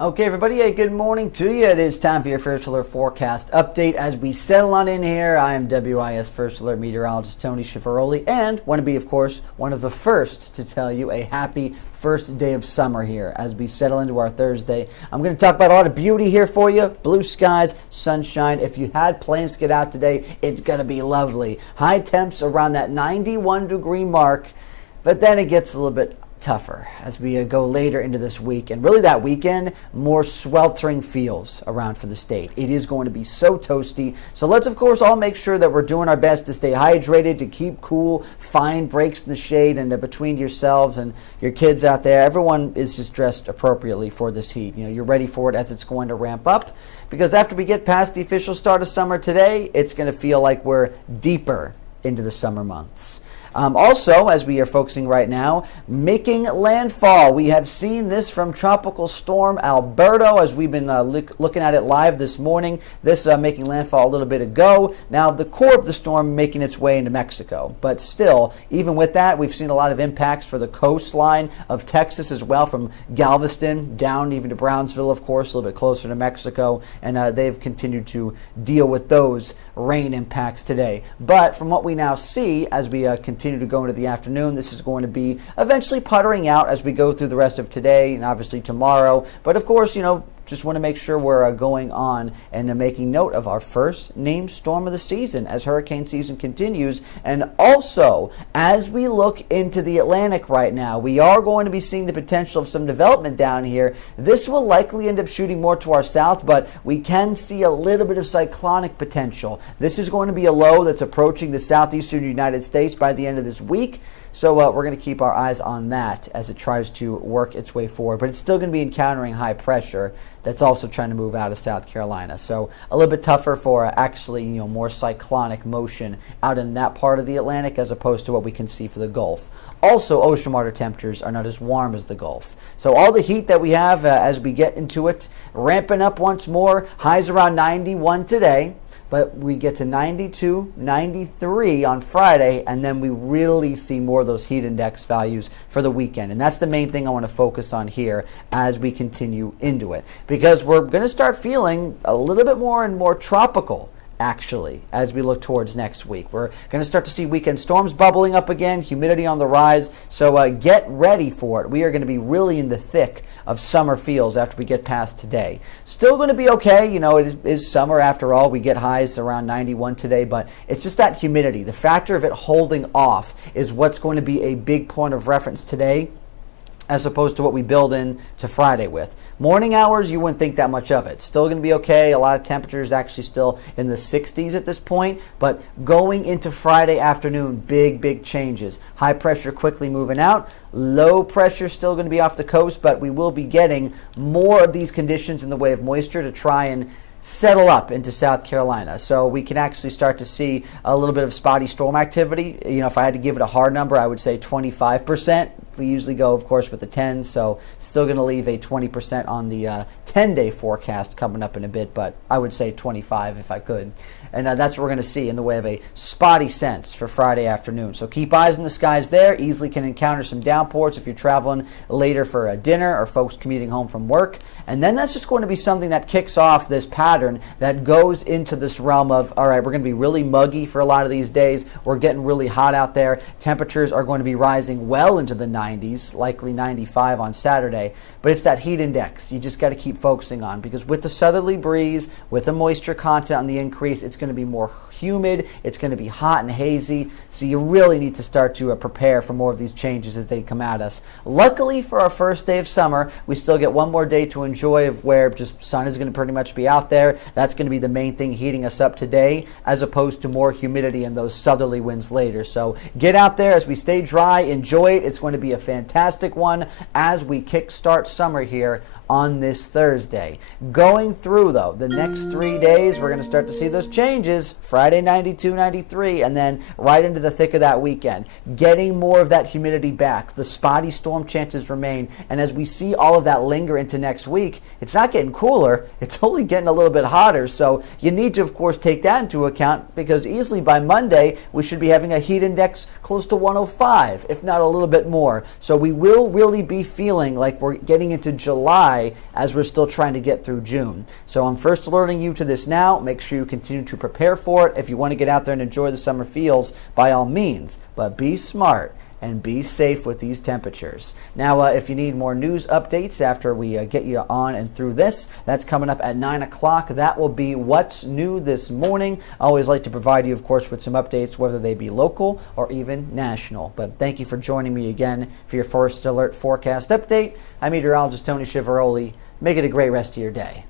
Okay, everybody, good morning to you. It is time for your First Alert Forecast update. As we settle on in here, I am WIS First Alert meteorologist Tony Schiavaroli, and want to be, of course, one of the first to tell you a happy first day of summer here as we settle into our Thursday. I'm going to talk about a lot of beauty here for you. Blue skies, sunshine. If you had plans to get out today, it's going to be lovely. High temps around that 91-degree mark, but then it gets a little bit tougher as we go later into this week, and really that weekend, more sweltering feels around for the state. It is going to be so toasty, so let's of course all make sure that we're doing our best to stay hydrated, to keep cool, find breaks in the shade, and between yourselves and your kids out there, everyone is just dressed appropriately for this heat. You know, you're ready for it as it's going to ramp up, because after we get past the official start of summer today, it's going to feel like we're deeper into the summer months. Also, as we are focusing right now, making landfall. We have seen this from Tropical Storm Alberto as we've been looking at it live this morning. This making landfall a little bit ago. Now, the core of the storm making its way into Mexico. But still, even with that, we've seen a lot of impacts for the coastline of Texas as well, from Galveston down even to Brownsville, of course, a little bit closer to Mexico. And they've continued to deal with those rain impacts today. But from what we now see as we continue to go into the afternoon, this is going to be eventually puttering out as we go through the rest of today and obviously tomorrow. But of course, you know, just want to make sure we're going on and making note of our first named storm of the season as hurricane season continues. And also, as we look into the Atlantic right now, we are going to be seeing the potential of some development down here. This will likely end up shooting more to our south, but we can see a little bit of cyclonic potential. This is going to be a low that's approaching the southeastern United States by the end of this week. So we're going to keep our eyes on that as it tries to work its way forward. But it's still going to be encountering high pressure that's also trying to move out of South Carolina. So a little bit tougher for actually, you know, more cyclonic motion out in that part of the Atlantic as opposed to what we can see for the Gulf. Also, ocean water temperatures are not as warm as the Gulf. So all the heat that we have as we get into it, ramping up once more. Highs around 91 today. But we get to 92, 93 on Friday, and then we really see more of those heat index values for the weekend. And that's the main thing I want to focus on here as we continue into it. Because we're going to start feeling a little bit more and more tropical, actually, as we look towards next week. We're going to start to see weekend storms bubbling up again, humidity on the rise, so get ready for it. We are going to be really in the thick of summer feels after we get past today. Still going to be okay, you know, it is summer after all. We get highs around 91 today, but it's just that humidity. The factor of it holding off is what's going to be a big point of reference today, as opposed to what we build in to Friday with. Morning hours, you wouldn't think that much of it. Still going to be okay. A lot of temperatures actually still in the 60s at this point. But going into Friday afternoon, big changes. High pressure quickly moving out. Low pressure still going to be off the coast, but we will be getting more of these conditions in the way of moisture to try and settle up into South Carolina. So we can actually start to see a little bit of spotty storm activity. You know, if I had to give it a hard number, I would say 25%. We usually go, of course, with the 10, so still going to leave a 20% on the 10-day forecast coming up in a bit, but I would say 25 if I could. And that's what we're going to see in the way of a spotty sense for Friday afternoon. So keep eyes in the skies there. Easily can encounter some downpours if you're traveling later for a dinner or folks commuting home from work. And then that's just going to be something that kicks off this pattern that goes into this realm of, all right, we're going to be really muggy for a lot of these days. We're getting really hot out there. Temperatures are going to be rising well into the 90s, likely 95 on Saturday. But it's that heat index you just got to keep focusing on, because with the southerly breeze, with the moisture content on the increase, it's going to be more humid, it's going to be hot and hazy, so you really need to start to prepare for more of these changes as they come at us. Luckily for our first day of summer, we still get one more day to enjoy of where just sun is going to pretty much be out there. That's going to be the main thing heating us up today, as opposed to more humidity and those southerly winds later. So get out there as we stay dry, enjoy it. It's going to be a fantastic one as we kickstart summer here on this Thursday. Going through, though, the next 3 days, we're going to start to see those changes. Friday 92, 93, and then right into the thick of that weekend. Getting more of that humidity back. The spotty storm chances remain. And as we see all of that linger into next week, it's not getting cooler. It's only getting a little bit hotter. So you need to, of course, take that into account, because easily by Monday, we should be having a heat index close to 105, if not a little bit more. So we will really be feeling like we're getting into July July as we're still trying to get through June. So I'm first alerting you to this now. Make sure you continue to prepare for it. If you want to get out there and enjoy the summer feels, by all means, but be smart and be safe with these temperatures. Now, if you need more news updates after we get you on and through this, that's coming up at 9 o'clock. That will be What's New This Morning. I always like to provide you, of course, with some updates, whether they be local or even national. But thank you for joining me again for your First Alert Forecast Update. I'm meteorologist Tony Chiavaroli. Make it a great rest of your day.